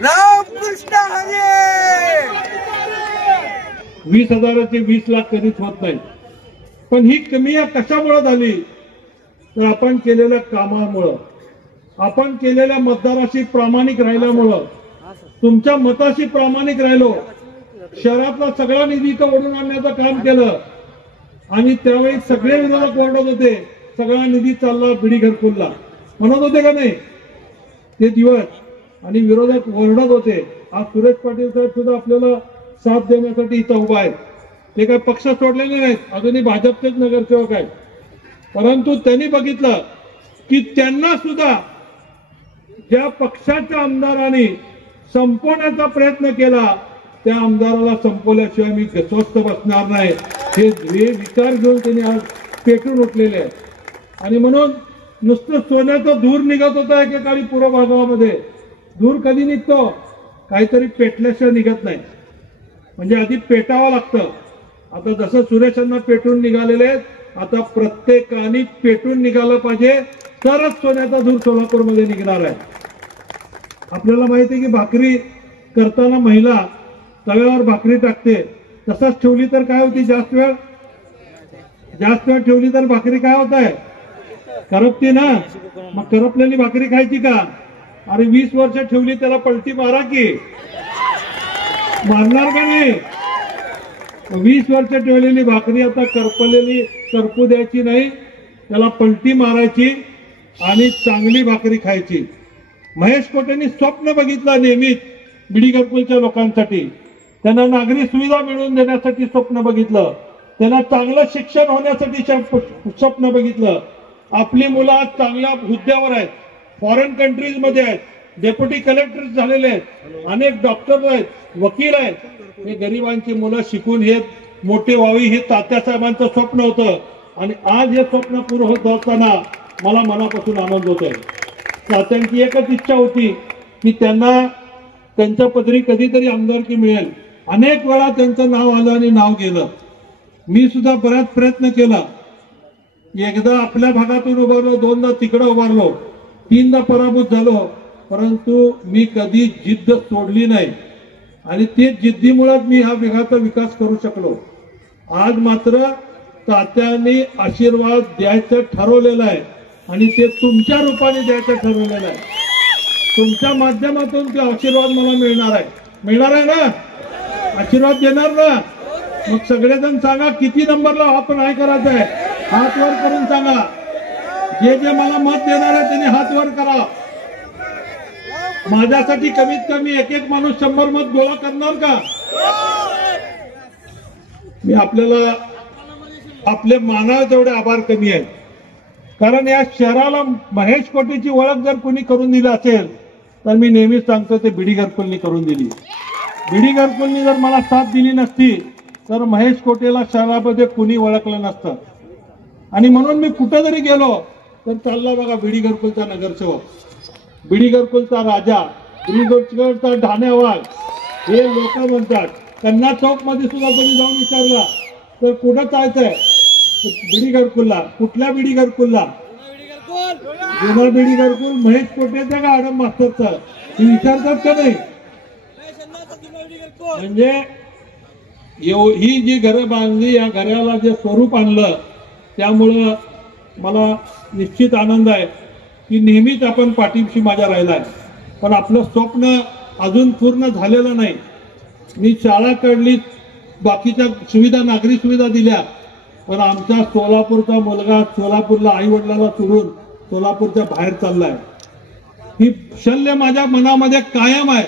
रामकृष्ण हरी। 20,000चे 20 लाख कधीच होत नाही, पण ही कमी कशामुळे झाली तर आपण केलेल्या कामामुळं, आपण केलेल्या मतदाराशी प्रामाणिक राहिल्यामुळं, तुमच्या मताशी प्रामाणिक राहिलो, शहरातला सगळा निधी इथं ओढून आणण्याचं काम केलं आणि त्यावेळी सगळे विरोधक ओरडत होते सगळा निधी चालला बिडी घरकुलला म्हणत होते का नाही ते दिवस, आणि विरोधक ओरडत होते। आज सुरेश पाटील साहेब सुद्धा आपल्याला साथ देण्यासाठी इथं उभा आहेत, ते काही पक्ष सोडलेले नाहीत, अजूनही भाजपचेच नगरसेवक आहेत, परंतु त्यांनी बघितलं की त्यांना सुद्धा ज्या पक्षाच्या आमदारांनी संपवण्याचा प्रयत्न केला त्या आमदाराला संपवल्याशिवाय मी स्वस्थ बसणार नाही, हे विचार घेऊन त्यांनी आज पेटून उठलेले आहेत। आणि म्हणून नुसतं सोन्याचं धूर निघत होता एकेकाळी पूर्व भागामध्ये, धूर कधी निघतो काहीतरी पेटल्याशिवाय निघत नाही, म्हणजे आधी पेटावं लागतं। आता जसं सुरेशांना पेटून निघालेले आहेत, आता प्रत्येकाने पेटून निघालं पाहिजे, तरच सोन्याचा धूर सोलापूरमध्ये निघणार आहे। आपल्याला माहिती आहे की भाकरी करताना महिला तव्यावर भाकरी टाकते, तसंच ठेवली तर काय होती, जास्त वेळ ठेवली तर भाकरी काय होत आहे, करपती ना। मग करपलेली भाकरी खायची का? अरे 20 वर्ष ठेवली त्याला पलटी मारा की, मारणार का नाही? 20 वर्ष ठेवलेली भाकरी आता करपलेली करपू द्यायची नाही, त्याला पलटी मारायची आणि चांगली भाकरी खायची। महेश कोटेंनी स्वप्न बघितलं नेहमीच बिडी घरकुलच्या लोकांसाठी, त्यांना नागरी सुविधा मिळवून देण्यासाठी स्वप्न बघितलं, त्यांना चांगलं शिक्षण होण्यासाठी स्वप्न बघितलं। आपली मुलं आज चांगल्या हुद्द्यावर आहेत, फॉरेन कंट्रीज मध्ये आहेत, डेप्युटी कलेक्टर झालेले आहेत, अनेक डॉक्टर आहेत, वकील आहेत। हे गरिबांची मुलं शिकून हे मोठे व्हावी हे तात्यासाहेबांचं स्वप्न होतं, आणि आज हे स्वप्न पूर्ण होत असताना मला मनापासून आनंद होतोय। तात्यांची एकच इच्छा होती की त्यांना त्यांच्या पदरी कधीतरी आमदारकी मिळेल। अनेक वेळा त्यांचं नाव आलं आणि नाव गेलं, मी सुद्धा बराच प्रयत्न केला, एकदा आपल्या भागातून उभारलो, दोनदा तिकडे उभारलो, 3दा पराभूत झालो, परंतु मी कधी जिद्द सोडली नाही आणि ते जिद्दीमुळेच मी हा भागाचा विकास करू शकलो। आज मात्र तात्यांनी आशीर्वाद द्यायचं ठरवलेलं आहे आणि ते तुमच्या रूपाने द्यायचं ठरवलेलं आहे, तुमच्या माध्यमातून ते आशीर्वाद मला मिळणार आहे ना, आशीर्वाद देणार ना? मग सगळेजण सांगा किती नंबरला आपण हाय करायचं आहे, हात वर करून सांगा, जे जे मला मत देणार आहे त्यांनी हात वर करा। माझ्यासाठी कमीत कमी एक माणूस 100 मत गोळा करणार का? मी आपल्याला आपले मानावे तेवढे आभार कमी आहेत, कारण या शहराला महेश कोटेची ओळख जर कोणी करून दिली असेल तर मी नेहमीच सांगतो ते बिडी घरकुलनी करून दिली। बिडी घरकुलनी जर मला साथ दिली नसती तर महेश कोटेला शहरामध्ये कुणी ओळखलं नसतं, आणि म्हणून मी कुठं जरी गेलो तर चालला बघा बिडी घरकुलचा नगरसेवक, बिडी घरकुलचा राजा, बिडी घरकुलचा ढाण्यावाल, हे लोक म्हणतात। कन्ना चौक मध्ये सुद्धा तुम्ही जाऊन विचारला तर कुठं जायचंय, बिडी घरकुलला, कुठल्या बिडी घरकुलला, जुना बिडी घरकुल महेश कोटेचा का आडम मास्तरचा, हे विचारतात का नाही? म्हणजे ही जी घरं बांधली, या घराला जे स्वरूप आणलं, त्यामुळं मला निश्चित आनंद आहे की नेहमीच आपण पाठीशी माझ्या राहिलाय, पण आपलं स्वप्न अजून पूर्ण झालेलं नाही। मी शाळा काढली, बाकीच्या सुविधा, नागरी सुविधा दिल्या, पण आमचा सोलापूरचा मुलगा सोलापूरला आई वडिलाला सोडून सोलापूरच्या बाहेर चाललाय, ही शल्य माझ्या मनामध्ये कायम आहे।